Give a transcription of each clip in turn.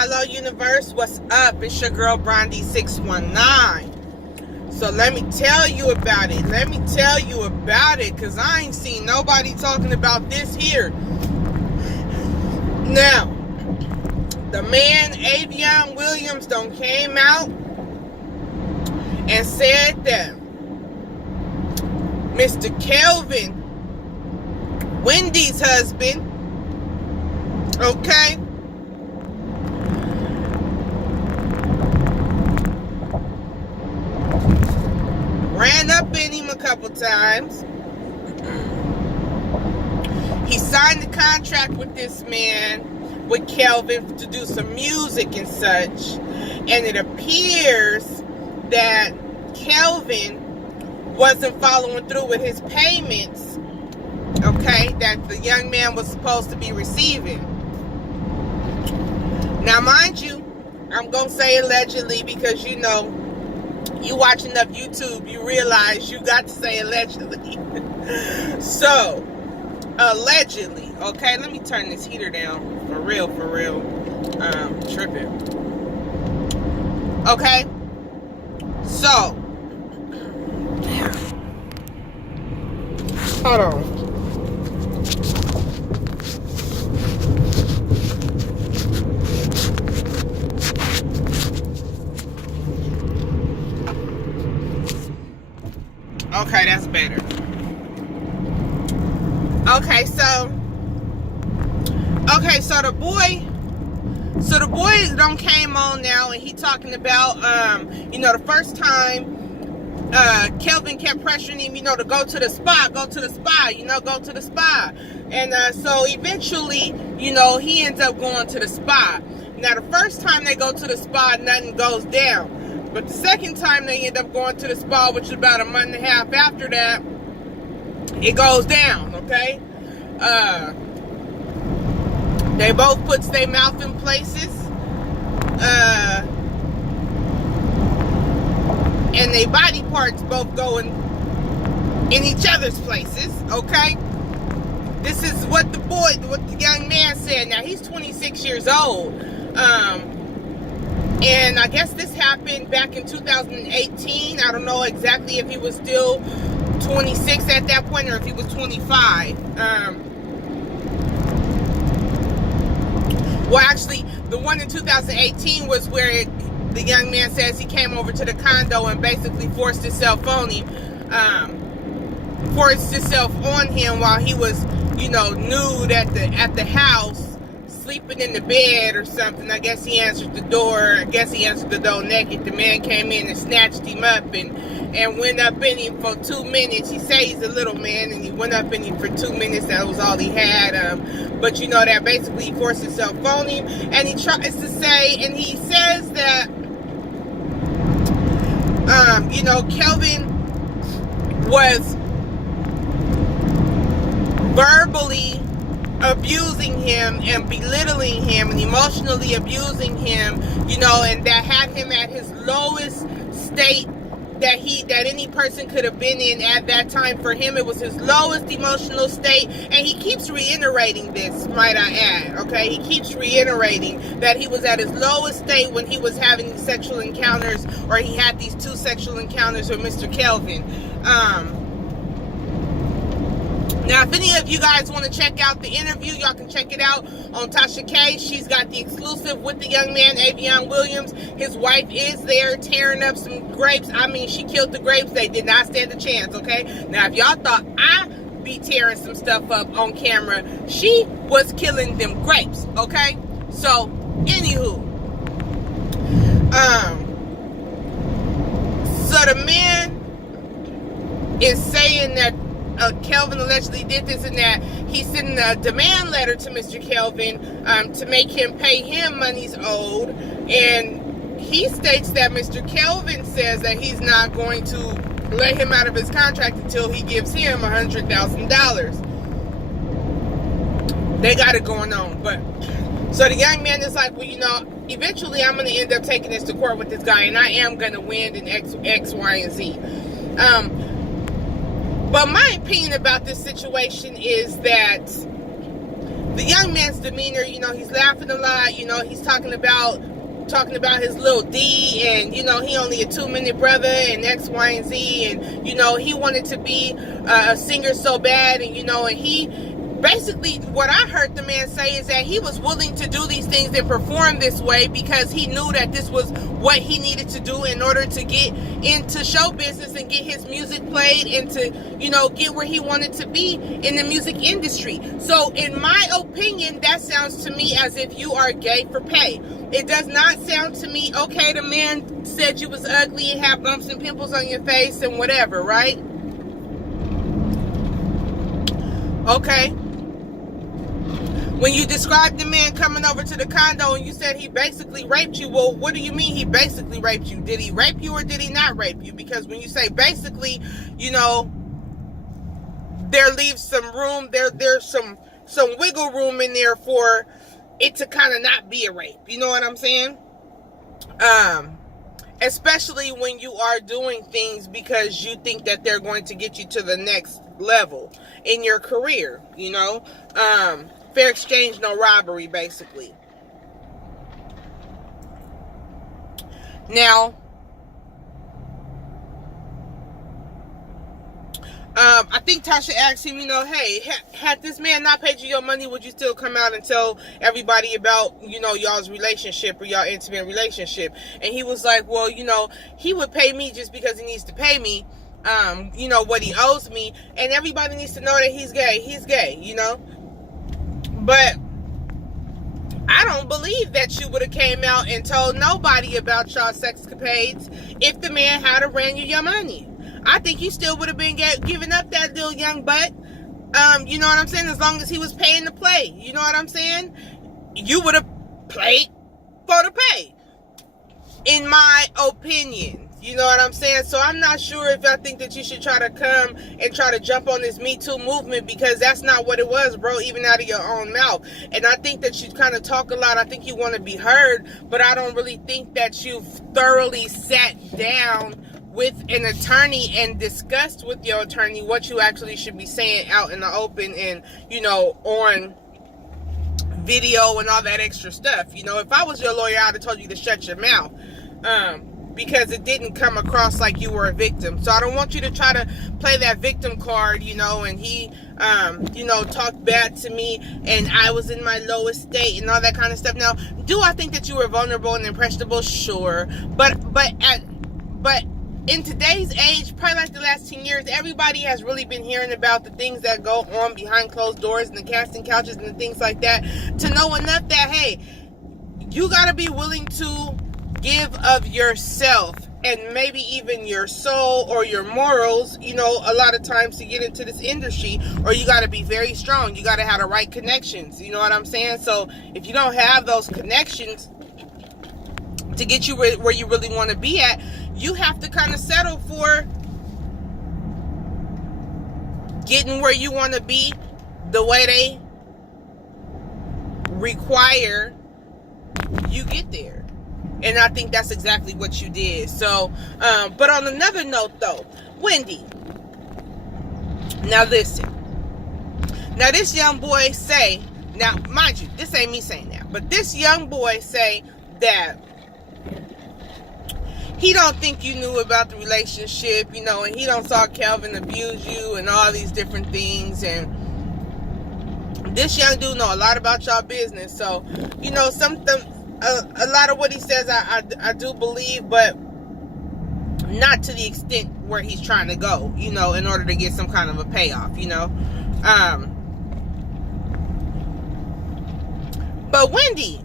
Hello universe, what's up? It's your girl Brandy 619. So let me tell you about it. Because I ain't seen nobody talking about this here. Now, the man Avion Williams done came out and said that Mr. Kelvin, Wendy's husband, okay, ran up in him a couple times. He signed the contract with this man, with Kelvin, to do some music and such. And it appears that Kelvin wasn't following through with his payments, okay, that the young man was supposed to be receiving. Now, mind you, I'm going to say allegedly because, you know, you watch enough YouTube, you realize you got to say allegedly. So, allegedly, okay, let me turn this heater down. For real. Tripping. Okay, so, hold on. Okay, that's better. Okay, so the boy done came on now, and he talking about, you know, the first time, Kelvin kept pressuring him, you know, to go to the spa. And, so eventually, you know, he ends up going to the spa. Now, the first time they go to the spa, nothing goes down. But the second time they end up going to the spa, which is about a month and a half after that, it goes down, okay? They both put their mouth in places. And their body parts both going in each other's places, okay? This is what the young man said. Now, he's 26 years old. And I guess this happened back in 2018. I don't know exactly if he was still 26 at that point or if he was 25. Well, actually, the one in 2018 was where the young man says he came over to the condo and basically forced himself on him while he was, you know, nude at the house, sleeping in the bed or something. I guess he answered the door. Naked. The man came in and snatched him up and went up in him for 2 minutes. He says he's a little man, and he went up in him for 2 minutes. That was all he had. But you know that basically he forced himself on him, and he tries to say, and he says that, you know, Kelvin was verbally abusing him and belittling him and emotionally abusing him, you know, and that had him at his lowest state that any person could have been in at that time. For him, it was his lowest emotional state, and he keeps reiterating this, might I add, okay? He keeps reiterating that he was at his lowest state when he was having sexual encounters, or he had these 2 sexual encounters with Mr. Kelvin. Now, if any of you guys want to check out the interview, y'all can check it out on Tasha K. She's got the exclusive with the young man, Avion Williams. His wife is there tearing up some grapes. I mean, she killed the grapes. They did not stand a chance, okay? Now, if y'all thought I'd be tearing some stuff up on camera, she was killing them grapes, okay? So, anywho. So the man is saying that Kelvin allegedly did this and that. He sent a demand letter to Mr. Kelvin to make him pay him monies owed, and he states that Mr. Kelvin says that he's not going to let him out of his contract until he gives him $100,000. They got it going on. But so the young man is like, well, you know, eventually I'm going to end up taking this to court with this guy, and I am going to win in X, Y, and Z. But my opinion about this situation is that the young man's demeanor, you know, he's laughing a lot, you know, he's talking about his little D, and you know, he only a 2-minute brother and X, Y, and Z, and you know, he wanted to be a singer so bad, and you know, and he basically, what I heard the man say is that he was willing to do these things and perform this way because he knew that this was what he needed to do in order to get into show business and get his music played and to, you know, get where he wanted to be in the music industry. So in my opinion, that sounds to me as if you are gay for pay. It does not sound to me, okay, the man said you was ugly and had bumps and pimples on your face and whatever, right? Okay. When you described the man coming over to the condo and you said he basically raped you, well, what do you mean he basically raped you? Did he rape you or did he not rape you? Because when you say basically, you know, there leaves some room, there's some wiggle room in there for it to kind of not be a rape. You know what I'm saying? Especially when you are doing things because you think that they're going to get you to the next level in your career, you know? Fair exchange, no robbery, basically. Now, I think Tasha asked him, you know, hey, had this man not paid you your money, would you still come out and tell everybody about, you know, y'all's relationship or y'all intimate relationship? And he was like, well, you know, he would pay me just because he needs to pay me, you know, what he owes me. And everybody needs to know that he's gay. He's gay, you know? But I don't believe that you would have came out and told nobody about y'all sexcapades if the man had ran you your money. I think you still would have been giving up that little young butt. You know what I'm saying? As long as he was paying to play. You know what I'm saying? You would have played for the pay. In my opinion. You know what I'm saying? So I'm not sure if I think that you should try to come and try to jump on this Me Too movement, because that's not what it was, bro, even out of your own mouth. And I think that you kind of talk a lot. I think you want to be heard, but I don't really think that you've thoroughly sat down with an attorney and discussed with your attorney what you actually should be saying out in the open and, you know, on video and all that extra stuff. You know, if I was your lawyer, I'd have told you to shut your mouth. Because it didn't come across like you were a victim. So I don't want you to try to play that victim card, you know, and he, you know, talked bad to me and I was in my lowest state and all that kind of stuff. Now, do I think that you were vulnerable and impressionable? Sure. But in today's age, probably like the last 10 years, everybody has really been hearing about the things that go on behind closed doors and the casting couches and the things like that to know enough that, hey, you got to be willing to give of yourself and maybe even your soul or your morals, you know, a lot of times to get into this industry, or you got to be very strong. You got to have the right connections. You know what I'm saying? So if you don't have those connections to get you where you really want to be at, you have to kind of settle for getting where you want to be the way they require you get there. And I think that's exactly what you did. So, but on another note though, Wendy, now listen. Now this young boy say, now mind you, this ain't me saying that, but this young boy say that he don't think you knew about the relationship, you know, and he don't saw Kelvin abuse you and all these different things. And this young dude know a lot about y'all business. So, you know, a lot of what he says I do believe, but not to the extent where he's trying to go, you know, in order to get some kind of a payoff, you know. But Wendy,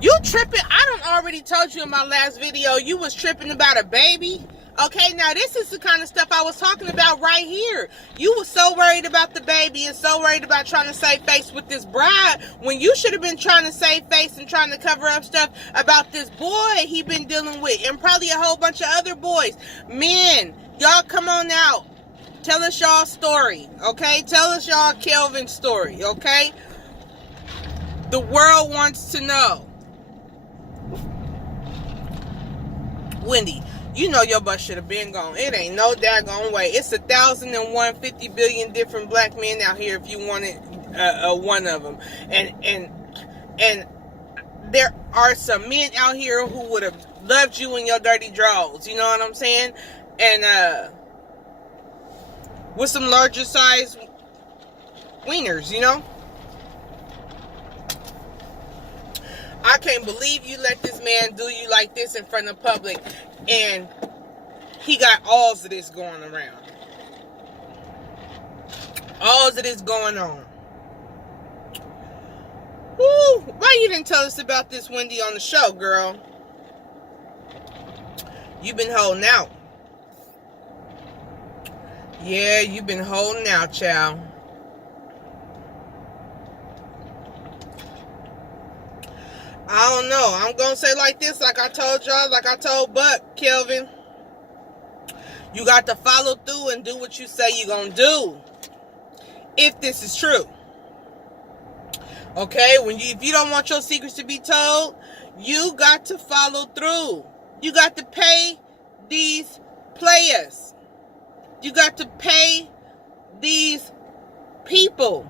you tripping. I done already told you in my last video you was tripping about a baby. Okay, now this is the kind of stuff I was talking about right here. You were so worried about the baby and so worried about trying to save face with this bride when you should have been trying to save face and trying to cover up stuff about this boy he been dealing with and probably a whole bunch of other boys. Men, y'all come on out. Tell us y'all story, okay? Tell us y'all Kelvin's story, okay? The world wants to know. Wendy, you know your butt should have been gone. It ain't no daggone way. It's 1,050 billion different black men out here if you wanted one of them. And there are some men out here who would have loved you in your dirty drawers. You know what I'm saying? And with some larger size wieners, you know? I can't believe you let this man do you like this in front of public, and he got all of this going around. All of this going on. Woo! Why you didn't tell us about this, Wendy, on the show, girl? You've been holding out. Yeah, you've been holding out, child. I don't know. I'm going to say like this, like I told y'all, like I told Buck, Kelvin. You got to follow through and do what you say you're going to do. If this is true. Okay? If you don't want your secrets to be told, you got to follow through. You got to pay these players. You got to pay these people.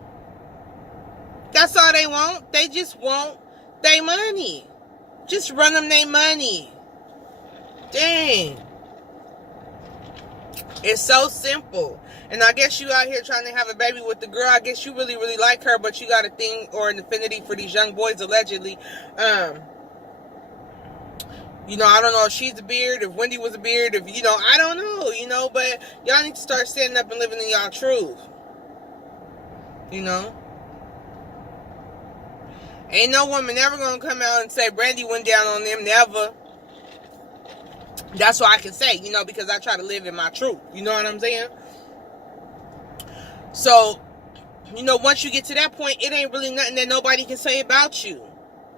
That's all they want. They just want their money. Just run them their money. Dang. It's so simple. And I guess you out here trying to have a baby with the girl. I guess you really, really like her, but you got a thing or an affinity for these young boys, allegedly. You know, I don't know if she's a beard, if Wendy was a beard, if, you know, I don't know, you know, but y'all need to start standing up and living in y'all truth. You know? Ain't no woman ever gonna come out and say Brandy went down on them, never. That's what I can say, you know, because I try to live in my truth. You know what I'm saying? So, you know, once you get to that point, it ain't really nothing that nobody can say about you.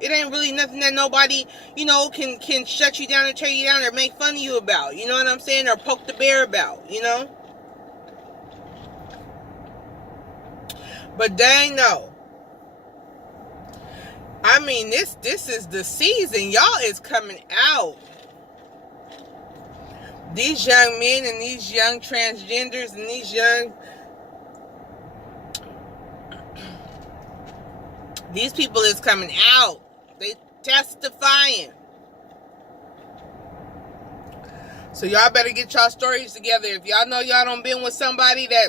It ain't really nothing that nobody, you know, can shut you down or tear you down or make fun of you about. You know what I'm saying? Or poke the bear about, you know? But dang no. I mean, this is the season. Y'all is coming out. These young men and these young transgenders and these young... These people is coming out. They testifying. So y'all better get y'all stories together. If y'all know y'all done been with somebody that...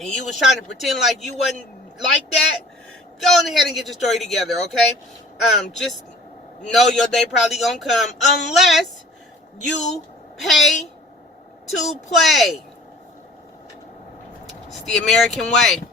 And you was trying to pretend like you wasn't like that, go on ahead and get your story together, okay? Just know your day probably gonna come unless you pay to play. It's the American way.